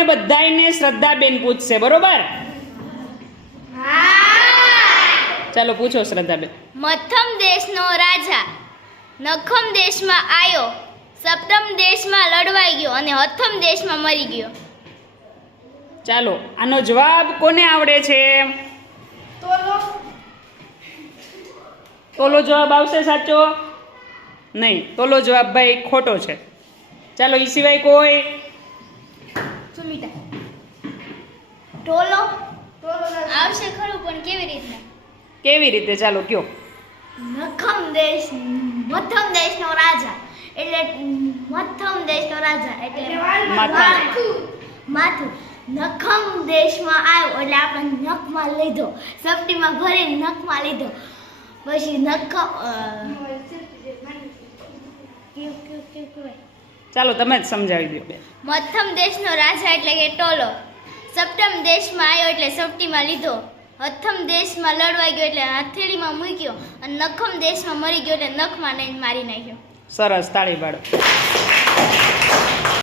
આપણે બધાને શ્રદ્ધાબેન પૂછશે બરોબર? ચાલો પૂછો શ્રદ્ધાબેન મથમ દેશનો રાજા નખમ દેશમાં આવ્યો સપ્તમ દેશમાં લડવાઈ ગયો અને હથમ દેશમાં મરી ગયો. ચાલો આનો જવાબ કોને આવડે છે? તોલો. જવાબ આવશે સાચો? નહીં તોલો જવાબ ભાઈ ખોટો છે. ચાલો એ સિવાય કોઈ સુમિતા ટોલો આવશે ખરું પણ કેવી રીતના કેવી રીતે? ચાલો કયો. નખમ દેશ મથમ દેશનો રાજા. એટલે મથમ દેશનો રાજા એટલે માથું. માથું. નખમ દેશમાં આવ્યો એટલે આપણે નખમાં લીધો. સપટીમાં ભરીને નખમાં લીધો. પછી નખમ કેવું કેવું કેવું કહેવાય ચાલો તમે જ સમજાવી દો. મથમ દેશનો રાજા એટલે કે ટોલો. સપ્તમ દેશમાં આવ્યો એટલે સપ્ટીમાં લીધો. હથમ દેશમાં લડવાઈ ગયો એટલે હથેળીમાં મૂક્યો અને નખમ દેશમાં મરી ગયો એટલે નખમાં નહીં મારી નાખ્યો. સરસ તાળી પાડો